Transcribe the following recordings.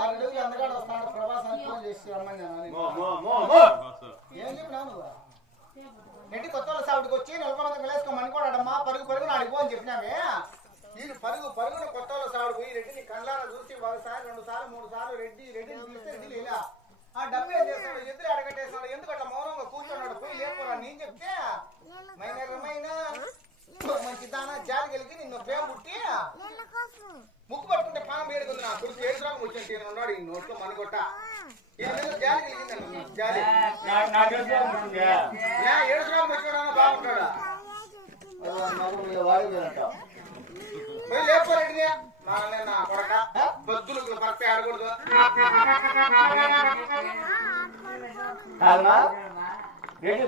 ఆరు అడుగులు అందగాడు వస్తాడు. ప్రభాసానికి ఫోన్ చేసి రమ్మని ఏం చెప్పినా నువ్వు ఇంటి కొత్త వాళ్ళ సావిడికి వచ్చి నలభై మంది కూడా అడమ్మా పరుగు పరుగు నాడిపో అని చెప్పినామే. వీళ్ళు పరుగు పరుగున కొత్త వాళ్ళ సావిడి పోయి రెడ్డిని కళ్ళారా చూసి ఒకసారి రెండు సార్లు మూడు సార్లు రెడ్డి రెడ్డిని పిలిస్తే రెడ్డి ఇలా ఆ డబ్బు ఏం చేస్తాడు? ఎదురు అడగట్టేస్తాడు ఎందుకు అట్లా మౌనంగా కూర్చున్నాడు? పోయి లేపురా నేను చెప్తే. మైన రమైన మంచి దానా జాలి కలిగి నిన్ను ప్రేమ పుట్టి. ముక్కు పట్టుకుంటే పానం ఏడు రాకం వచ్చింది ఉన్నాడు ఈ నోట్లో మనకొట్ట ఈయన మీద జాలి కలిగిందండి జాలి. ఏ, ఏడు రాకం వచ్చాడన్నా బాగుంటాడా పోయి లేకపోరెడ్డిని నాన్న నా కొడక. కరెక్ట్ ఆడకూడదు.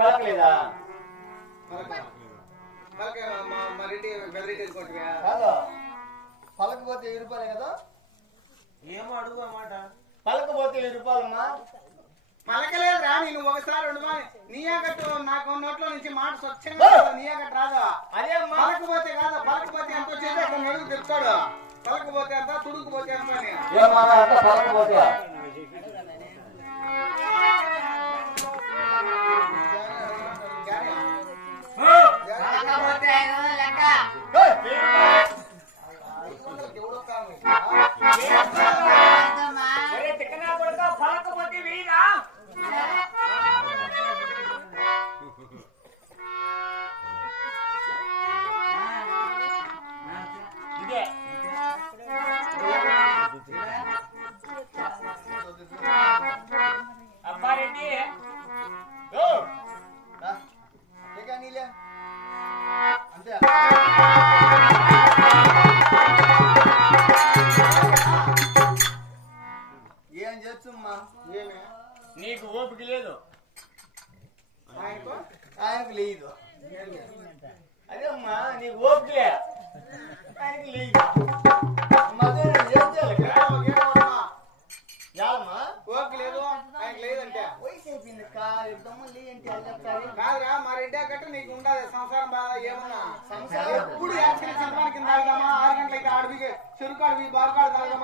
పలకలేదా? కాదు పలకపోతే రూపాయలే కదా? ఏమో అడుగు అన్నమాట పలకపోతే వెయ్యి రూపాయలమ్మా పలకలేదు రా నేను ఒకసారి రెండు మా నీయాకట్టు నాకు నోట్లో నుంచి మాట స్వచ్ఛంగా నీయాకట్టు రాదు? అదే పలకపోతే కాదు పలకపోతే ఎంత వచ్చేది అక్కడ నడుగు చెప్తాడు పలకపోతే ఎంత తుడుకుపోతే అంత పలకపోతే? కాకపోతే ఐదు వందలు లెక్క ఎంతమ్మా? నీకు ఓపిక లేదు. ఆయనకు? ఆయనకు లేదు? అదే అమ్మా నీకు ఓపికలే ఆయనకు లేదు. మధ్య ఏం చేయాలి ఓపిక లేదు ఆయనకు లేదంటే. వయసు అయిపోయింది కా దమ్ములు ఏంటి అది చెప్తారు? కాదురా మా రెడ్డి కట్ట నీకు ఉండదు సంసారం బాధ ఏమన్నా? సంసారం? ఎప్పుడు యాక్సిడెంట్ సంతానం కింద ఆరు గంటలకి అడవికి చెరుకు అడవి బారుకాడు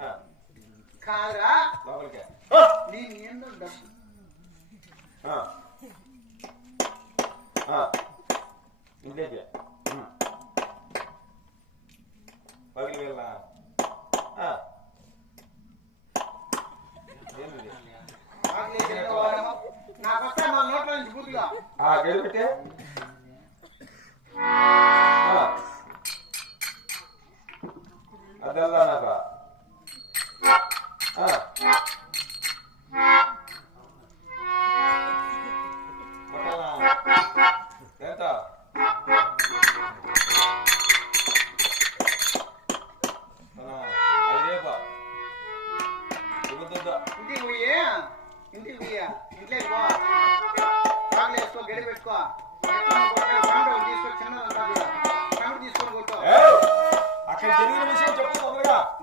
ఆ, కాదురా. లోపలికే. నేను ఏందో ఉమ్. పగిలి వెళ్ళా. నాకు వస్తే మా నోట్లో నుంచి పూర్తిగా ఆ. గడి పెట్టే ఆ. అదెల్దా నాకు ఆ. కొట్టాలా?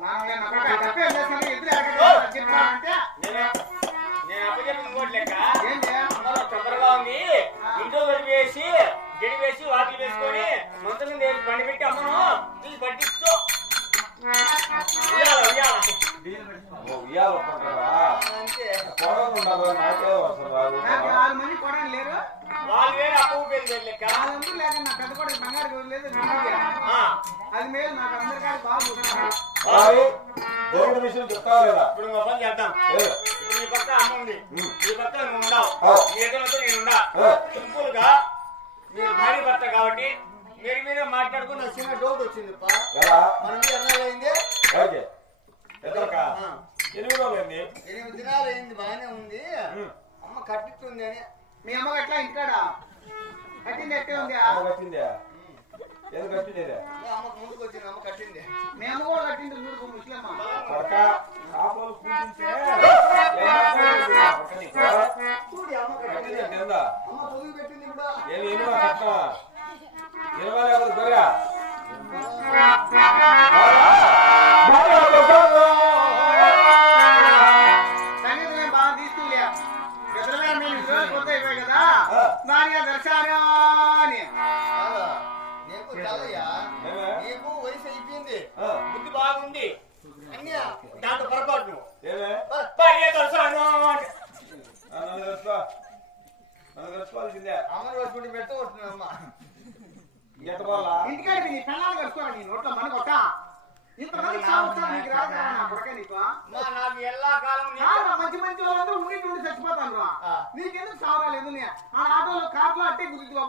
Ah, చూస్తున్నాను. మరి, జరిగిన విషయం చెప్తావా లేదా? ఇప్పుడు ఇంకో పని చేద్దాం. లేదు. ఇప్పుడు ఈ పక్క అమ్మ ఉంది. పక్క నువ్వు ఉండవు. ఆ. నేను ఉండా. ఆ. సింపుల్గా మీరు భార్య భర్త కాబట్టి మీరు మీద మాట్లాడుకుని నాకు చిన్న డౌట్ వచ్చింది పా. ఎలా? మనం ఎన్నాళ్ళైంది ఓకే. ఎద్దరికా? ఎనిమిది రోజులు అయింది? ఎనిమిది దినాలు అయింది బాగానే ఉంది. ఉమ్. అమ్మ కట్టిస్తుంది అని. మీ అమ్మకి ఎట్లా ఇంటికాడ? కట్టింది ఎట్టే ఉంది? అమ్మ కట్టిందే? ఎందుకు కట్టిందేదే అమ్మకు ముందుకు వచ్చింది అమ్మ కట్టింది. మీ అమ్మ కూడా కట్టింది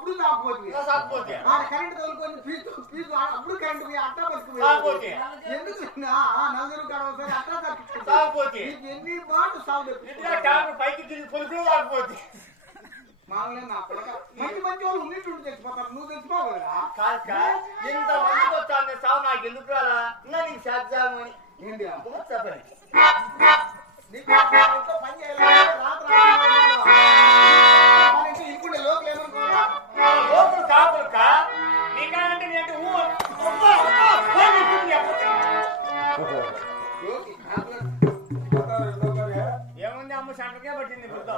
అప్పుడు తాకపోతుంది ఇంకా సాకపోతే ఆ కరెంట్ తోలుకొని ఫీజు ఫీజు అప్పుడు కరెంట్ పోయి అట్టా సాకపోతే ఎందుకు నలుగురు కాడ ఒకసారి అట్టా నీకు ఎన్ని మాటలు సాగు పైకి తిరిగి నా మంచి మంచి వాళ్ళు ఉన్నట్టు చచ్చిపోతారు. నువ్వు కదా ఇంత మందికి సావు నాకు ఎందుకు రాలా? ఇంకా నీకు సాధ్యాము అని. ఏంటి చెప్పండి నీకు పని చేయాలి రాత్రి రాత్రి ఇరుకుండే ఊ ఏముంది అమ్మ సెంటర్కే పట్టింది బుద్ధ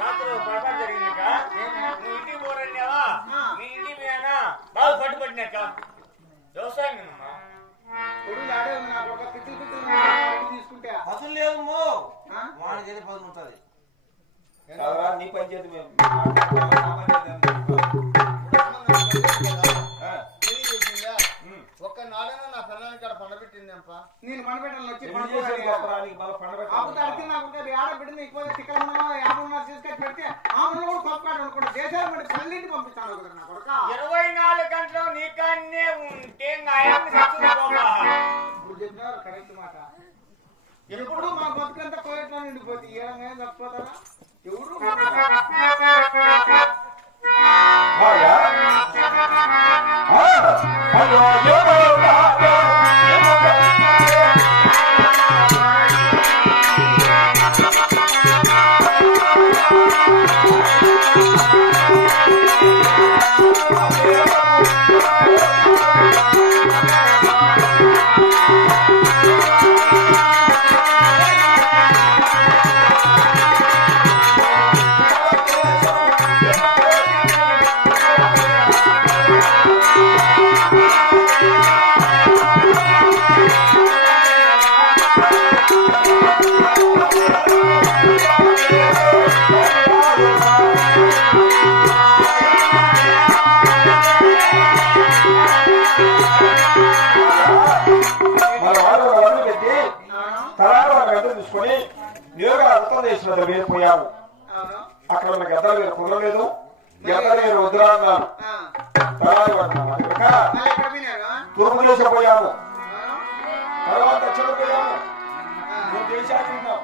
రాత్రి నువ్వు ఇంటికి పోరన్నావా? నీ ఇంటికి పోయానా? బాగా పట్టుబట్టినాక వ్యవసాయం తీసుకుంటే. పదులు లేవు ఆ? వాడికి పదులు ఉంటుంది. కాదురా, నీ పంచాయతీ మేము. ఒక్క నాడైనా నా నేను పనిపెట్టాలని వచ్చి ఎన్ని చేశారు గొప్పరా, నీకు మళ్ళా పండగ ఆపుతా అడిగి నాకు ఉంటుంది ఆడ బిడ్డని ఎక్కువ ఉన్నా యాభై ఉన్నా తీసుకొచ్చి పెడితే ఆమెను కూడా కొనుక్కోడు అనుకుంటా. దేశాలు మరి తల్లింటి పంపిస్తాను నా కొడక. ఇరవై నాలుగు గంటలు నీకన్నే ఉంటే చెప్పినారు కరెక్ట్ మాట. ఎప్పుడు మా బతుకంతా కోయట్లో నిండిపోతే ఏ రంగా చచ్చిపోతారా ఎవరు భార్య? వెళ్ళిపోయాము అక్కడ ఉన్న గద్దల మీద కుదరలేదు గద్దల మీద వద్దురా దేశం పోయాము. తర్వాత దక్షిణ పోయాము. మూడు దేశాలు ఉన్నాం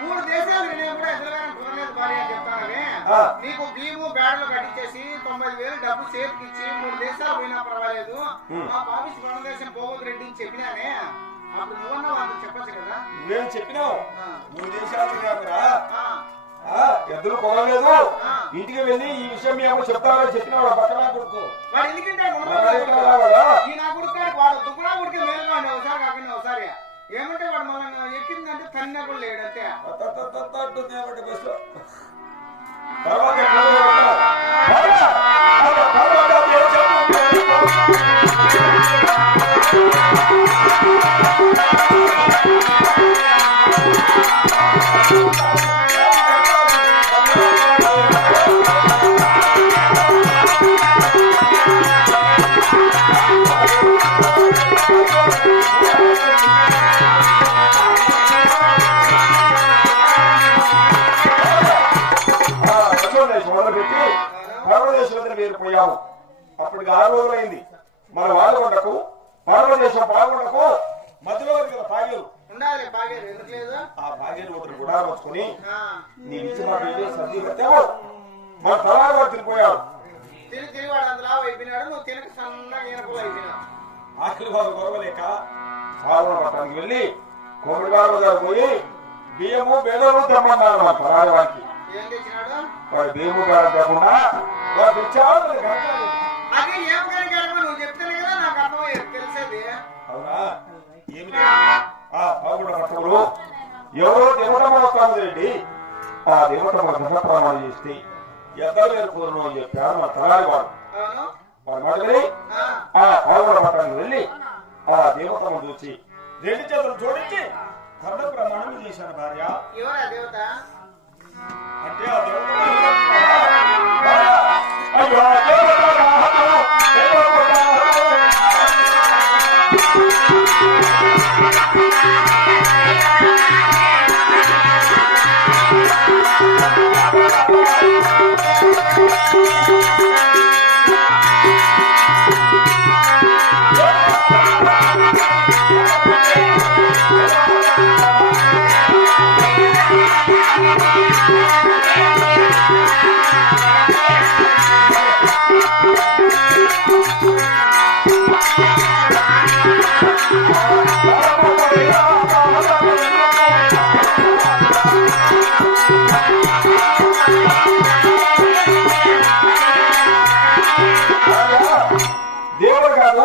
మూడు దేశాలు నేను కూడా ఎదురుగానే కుదరలేదు భార్య అని చెప్తానని. ఆ. నీకు భీము బ్యాడ్లు కట్టించేసి తొంభై వేలు డబ్బు చేతికి ఇచ్చి మూడు దేశాలు పోయినా పర్వాలేదు. మా పాపిస్ బంగ్లాదేశం పోవద్దు రెడ్డి చెప్పినానే. అప్పుడు నువ్వన్నా వాళ్ళకి చెప్పచ్చు కదా. నువ్వేం చెప్పినావు. మూడు దేశాలు ఎద్దులు కొనలేదు. ఇంటికి వెళ్ళి ఈ విషయం మేము చెప్తారని చెప్పిన వాడు పక్కన కొడుకు. ఏమంటే వాడు మనం ఎక్కిందంటే తన్నే కూడా లేడంతే. తర్వాత పోయాము. అప్పటికి ఆరు రోజులైంది మన వాడగొండకు పర్వదేశం పాల్గొండకు మధ్యలో ఆ పాగేరు ఒకటి కూడా వచ్చుకుని ఆ, నీ ఇచ్చిన మాట విని సర్ది పెట్టావు. మన తలాలు పట్టుకుని పోయాడు తిరిగి తిరిగి వాడు అందులో అయిపోయినాడు. నువ్వు తినక సన్నగా ఈనపలు అయిపోయినావు. ఆఖరి వారు గొడవలేక పాల్గొన పట్టణానికి వెళ్ళి కోమిడిగారు దగ్గర పోయి బియ్యము బేడలు తెమ్మన్నారు మన వాడు బియ్యము తేకుండా అది కరెక్ట్. అదే ఏం కనుక నువ్వు చెప్తేనే కదా నాకు అర్థమయ్యేది తెలిసేది. అవునా? ఏమి పట్టణంలో ఎవరో దేవతమ్మ రెడ్డి ఆ దేవతమ్మ దశ ప్రమాణం చేస్తే ఎద్దరు వేరుకోరు అని చెప్పారు మన తలారి వాడు ఆ, పావుల పట్టణానికి వెళ్ళి ఆ దేవతమ్మ చూసి రెండు చేతులు జోడించి కర్ణ ప్రమాణం చేశాను భార్య. ఎవరా దేవత? అంటే ఆ దేవతమ్మ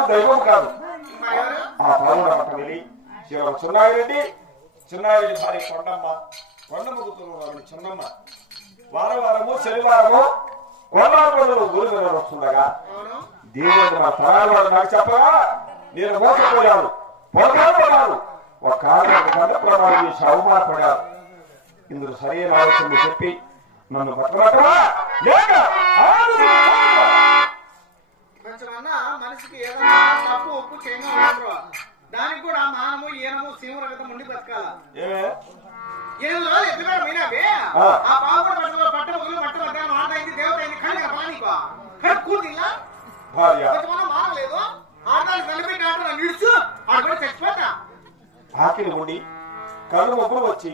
దైవం కాదు. ఆ పావుల పట్ట వెళ్ళి శివ చిన్నారెడ్డి చిన్నారెడ్డి భార్య కొండమ్మ కొండమ్మ చిన్నమ్మ. వారం వారము శనివారము గురి మీద వస్తుండగా దేవుడు మా వాడు నాకు చెప్పగా నేను మోసపోయాను. పొరపాటు ఒక కంటే ప్రమాణం చేసి అవమానపడాను ఇందుకు సరైన ఆలోచన చెప్పి నన్ను పట్టమంటవా లేక కొంచెమన్నా మనిషికి ఏదైనా తప్పు ఒప్పు చేయమని దానికి కూడా మానము ఈనము సీమరగతం ఉండి బతకాల. ఏం పోయినావే ఆ. ఆ పావుడు పట్టణంలో పట్ట మొదలు పట్ట మధ్యాహ్నం ఆట అయింది దేవత అయింది కళ్ళు కూర్తిల్లా భార్య. కొంచెమన్నా మానలేదు ఆడదాన్ని నిలబెట్టి ఆట నిడుచు ఆడ కూడా చచ్చిపోతా. ఆకిలి ఉండి కళ్ళు ముగ్గురు వచ్చి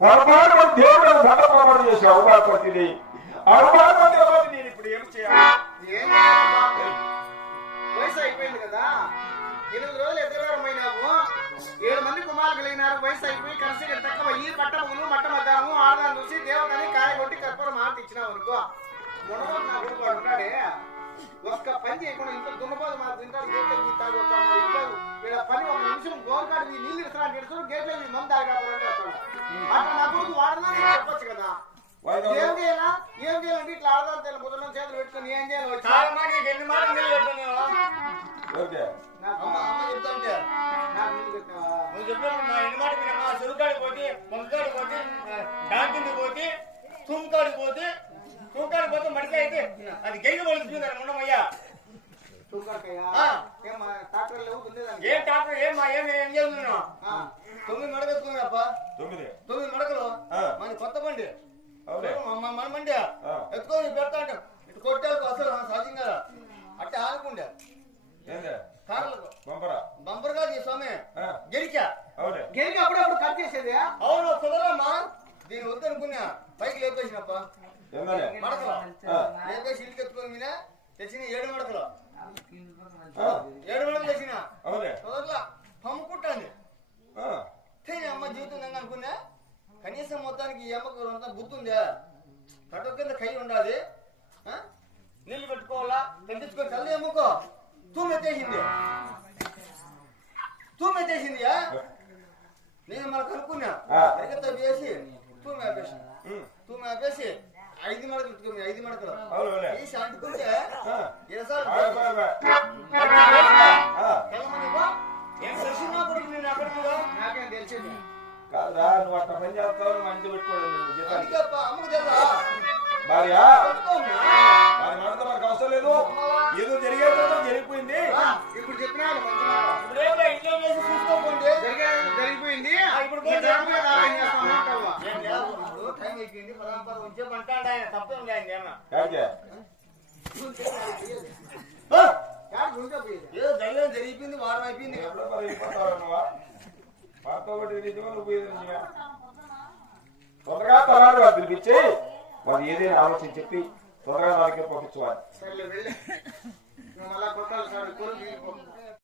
పొరపాటు మన దేవుడు దండ ప్రమాణం చేసి అవమానపడుతుంది అవమానపడి నేను ఇప్పుడు ఏం చేయాలి? వయసు అయిపోయింది కదా. ఎనిమిది రోజులు ఎదురుగా పోయినాము ఏడు మంది కుమారులు కలిగినారు. వయసు అయిపోయి కలిసి తక్కువ ఈ పట్ట ముగ్గులు మట్ట మద్దాము ఆడదాన్ని చూసి దేవతని కాయ కొట్టి కర్పూరం మాట ఇచ్చినావు అనుకో. మునగోడు నా కొడుకు ఉన్నాడే. ఒక్క పని చేయకుండా ఇంట్లో దున్నపోదు మా తింటాడు గేట్లు ఇంట్లో పని ఒక నిమిషం గోల్కాడు నీళ్ళు ఇస్తాడు ఇస్తాడు గేట్లు ఈ మంది తాగా వస్తాడు అట్లా నా కొడుకు వాడనా చెప్పొచ్చు కదా. ఏం చేయాలా ఏం చేయాలంటే ఇట్లా ఆడదాం తెల్ల ముద్రలో చేతులు పెట్టుకుని ఏం చేయాలి? చాలా మాటలు ఎన్ని మాటలు? ఓకే. నాకు అమ్మ చెప్తాంటే. నాకు? నువ్వు మా మాట చెరుకాడికి పోతే పొంకాడికి పోతే డాంకింది పోతే తుంకాడికి పోతే పోతే మడికాయ అయితే అది గెంగి పడుతుంది ఉండమయ్యా? ఏం డాక్టర్ ఏం మా ఏం ఏం చేస్తున్నావు? ఆ. తొమ్మిది మడకెత్తుకున్నాయప్ప తొమ్మిది. తొమ్మిది మడకలు. మన కొత్త బండి. మన ఆ. ఎత్తుకొని పెడతా అంటే ఇటు అసలు సహజంగా అట్టే ఆనుకుండే బంపర్? కాదు ఈ స్వామి. అవునే? గెలికి అప్పుడప్పుడు కట్ చేసేది? అవును కుదరమ్మా దీని వద్దనుకున్నా. పైకి లేపేసినప్ప. మడకలు. లేపేసి ఇంటికి ఎత్తుకొని తెచ్చిన ఏడు మడకలు. ఏడు మడకలు తెచ్చిన. కనీసం మొత్తానికి ఈ అమ్మకు అంతా బుద్ధి ఉందా కట్ట కింద కై ఉండాలి? నీళ్ళు పెట్టుకోవాలా కట్టించుకొని తల్లి అమ్ముకో తూమెత్తేసింది తూమెత్తేసింది నేను మనకు కనుక్కున్నా ఆ. పరిగెత్త వేసి తూ మేపేసి ఉమ్. తూ మేపేసి ఐదు మడకలు ఎత్తుకో, ఐదు మడకలు. తీసి అంటుకుంటే ఆ. ఎరసాలు బాగా, బాగా, బాగా. ఆ. తెలమనివ్వా? ఏం తెలిసినా కొడుకు నేను అక్కడ? నాకేం తెలిసింది కాదురా నువ్వు అట్లా పని చేస్తావు మంచి పెట్టుకోవడం నిన్ను జీతానికి? భార్య మనకు అవసరం లేదు. ఏదో జరిగేదో జరిగిపోయింది. ఇప్పుడు చెప్పినా జరిగిపోయింది. ఇప్పుడు టైం ఉంచే పంటాడు ఆయన తప్పేం లేదు జరిగేది జరిగిపోయింది వారం అయిపోయింది. ఎప్పుడో త్వరగా అయిపోతావు వారు పిలిపించి వారు ఏదైనా ఆలోచన చెప్పి తొందరగా వాళ్ళకి దగ్గర పంపించుకోవాలి